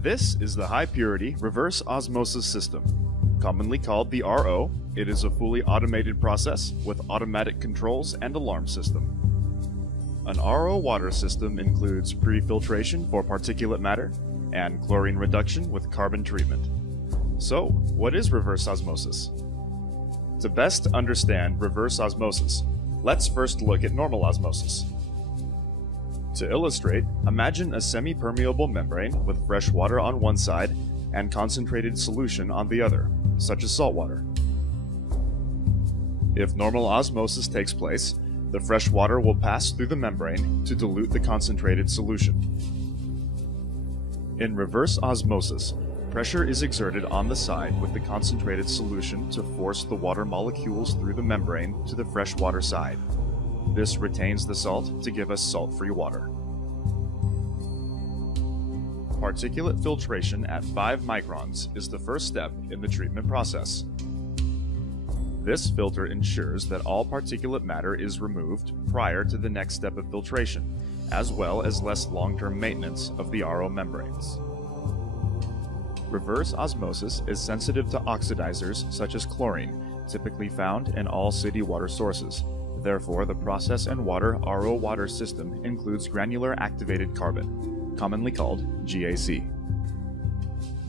This is the high-purity reverse osmosis system. Commonly called the RO, it is a fully automated process with automatic controls and alarm system. An RO water system includes pre-filtration for particulate matter and chlorine reduction with carbon treatment. So, what is reverse osmosis? To best understand reverse osmosis, let's first look at normal osmosis. To illustrate, imagine a semi-permeable membrane with fresh water on one side and concentrated solution on the other, such as salt water. If normal osmosis takes place, the fresh water will pass through the membrane to dilute the concentrated solution. In reverse osmosis, pressure is exerted on the side with the concentrated solution to force the water molecules through the membrane to the freshwater side. This retains the salt to give us salt-free water. Particulate filtration at 5 microns is the first step in the treatment process. This filter ensures that all particulate matter is removed prior to the next step of filtration, as well as less long-term maintenance of the RO membranes. Reverse osmosis is sensitive to oxidizers such as chlorine, typically found in all city water sources. Therefore, the process and water RO water system includes granular activated carbon, commonly called GAC.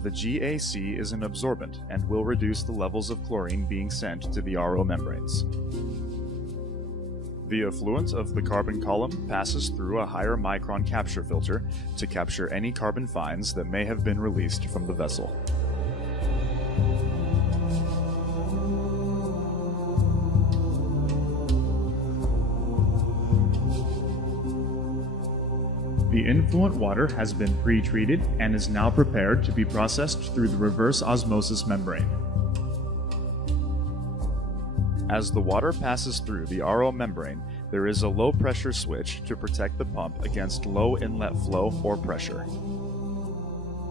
The GAC is an absorbent and will reduce the levels of chlorine being sent to the RO membranes. The effluent of the carbon column passes through a higher micron capture filter to capture any carbon fines that may have been released from the vessel. The influent water has been pre-treated and is now prepared to be processed through the reverse osmosis membrane. As the water passes through the RO membrane, there is a low pressure switch to protect the pump against low inlet flow or pressure.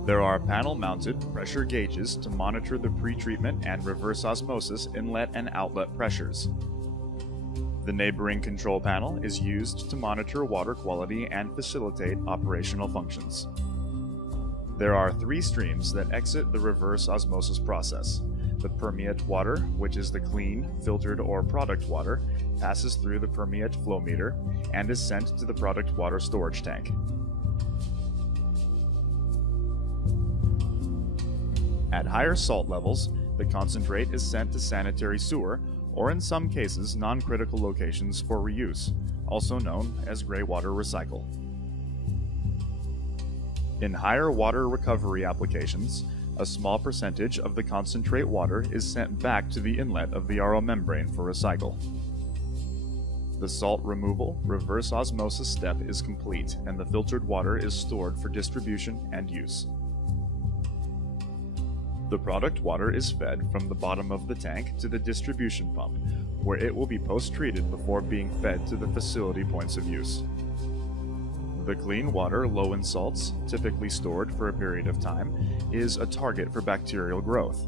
There are panel-mounted pressure gauges to monitor the pre-treatment and reverse osmosis inlet and outlet pressures. The neighboring control panel is used to monitor water quality and facilitate operational functions. There are 3 streams that exit the reverse osmosis process. The permeate water, which is the clean, filtered, or product water, passes through the permeate flow meter and is sent to the product water storage tank. At higher salt levels, the concentrate is sent to sanitary sewer, or in some cases non-critical locations for reuse, also known as gray water recycle. In higher water recovery applications, a small percentage of the concentrate water is sent back to the inlet of the RO membrane for recycle. The salt removal reverse osmosis step is complete and the filtered water is stored for distribution and use. The product water is fed from the bottom of the tank to the distribution pump, where it will be post-treated before being fed to the facility points of use. The clean water low in salts, typically stored for a period of time, is a target for bacterial growth.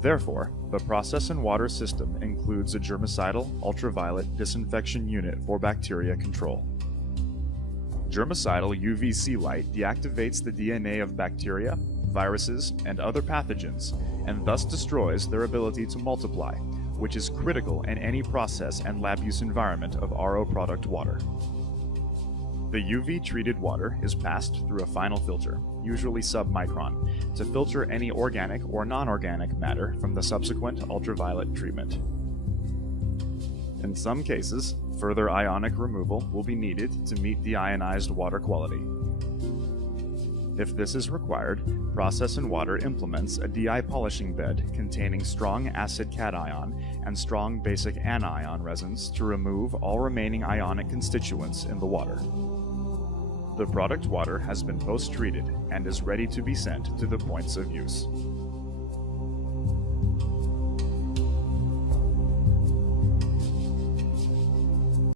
Therefore, the process and water system includes a germicidal ultraviolet disinfection unit for bacteria control. Germicidal UVC light deactivates the DNA of bacteria, viruses, and other pathogens, and thus destroys their ability to multiply, which is critical in any process and lab use environment of RO product water. The UV-treated water is passed through a final filter, usually sub-micron, to filter any organic or non-organic matter from the subsequent ultraviolet treatment. In some cases, further ionic removal will be needed to meet deionized water quality. If this is required, Process and Water implements a DI polishing bed containing strong acid cation and strong basic anion resins to remove all remaining ionic constituents in the water. The product water has been post-treated and is ready to be sent to the points of use.